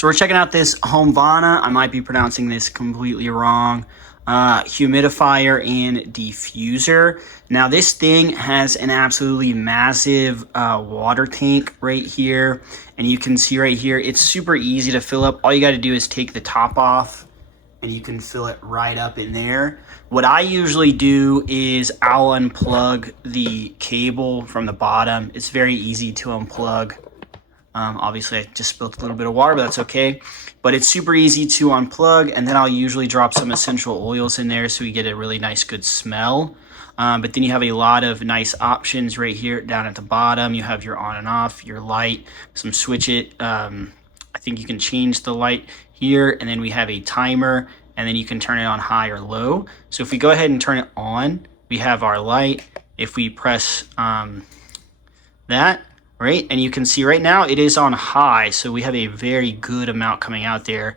So we're checking out this Homvana, I might be pronouncing this completely wrong, humidifier and diffuser. Now this thing has an absolutely massive water tank right here, and you can see right here, it's super easy to fill up. All you got to do is take the top off and you can fill it right up in there. What I usually do is I'll unplug the cable from the bottom. It's very easy to unplug. Obviously I just spilled a little bit of water, but that's okay. But it's super easy to unplug, and then I'll usually drop some essential oils in there so we get a really nice good smell. But then you have a lot of nice options right here down at the bottom. You have your on and off, your light, some switch it. I think you can change the light here, and then we have a timer, and then you can turn it on high or low. So if we go ahead and turn it on, we have our light. If we press that, right, and you can see right now it is on high, so we have a very good amount coming out there.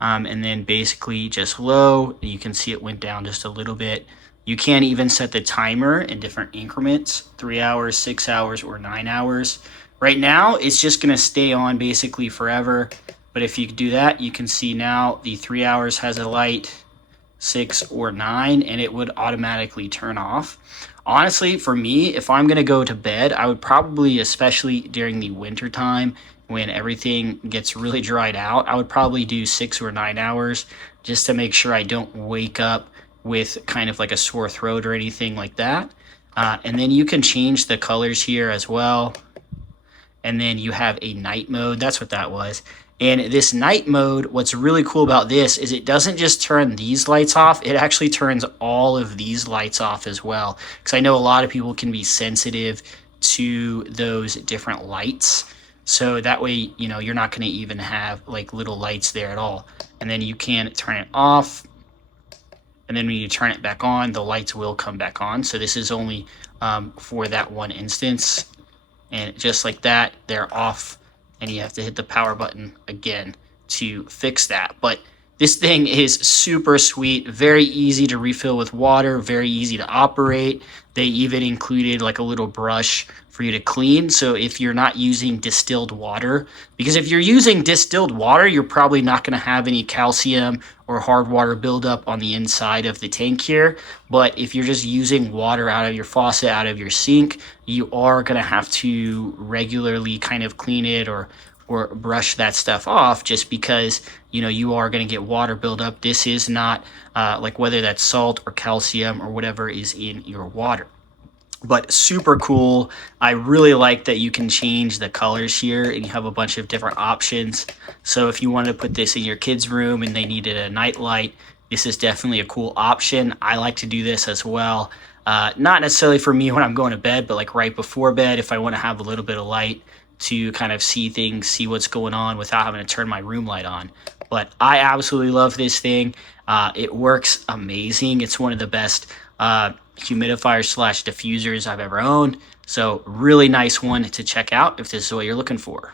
And then basically just low, and you can see it went down just a little bit. You can even set the timer in different increments, 3 hours, 6 hours, or 9 hours. Right now it's just going to stay on basically forever, but if you do that, you can see now the 3 hours has a light, 6 or 9, and it would automatically turn off. Honestly, for me, if I'm going to go to bed, I would probably, especially during the winter time when everything gets really dried out, I would probably do 6 or 9 hours just to make sure I don't wake up with kind of like a sore throat or anything like that. And then you can change the colors here as well. And then you have a night mode. That's what that was. And this night mode, what's really cool about this is it doesn't just turn these lights off, it actually turns all of these lights off as well. Because I know a lot of people can be sensitive to those different lights. So that way, you know, you're not going to even have like little lights there at all. And then you can turn it off. And then when you turn it back on, the lights will come back on. So this is only for that one instance. And just like that, they're off. And you have to hit the power button again to fix that. But this thing is super sweet, very easy to refill with water, very easy to operate. They even included like a little brush for you to clean. So if you're not using distilled water, because if you're using distilled water, you're probably not going to have any calcium or hard water buildup on the inside of the tank here. But if you're just using water out of your faucet, out of your sink, you are going to have to regularly kind of clean it or brush that stuff off, just because, you know, you are going to get water buildup. This is not like whether that's salt or calcium or whatever is in your water. But super cool. I really like that you can change the colors here and you have a bunch of different options. So if you wanted to put this in your kids' room and they needed a night light, this is definitely a cool option. I like to do this as well. Not necessarily for me when I'm going to bed, but like right before bed, if I want to have a little bit of light to kind of see things, see what's going on without having to turn my room light on. But I absolutely love this thing. It works amazing. It's one of the best humidifiers / diffusers I've ever owned. So really nice one to check out if this is what you're looking for.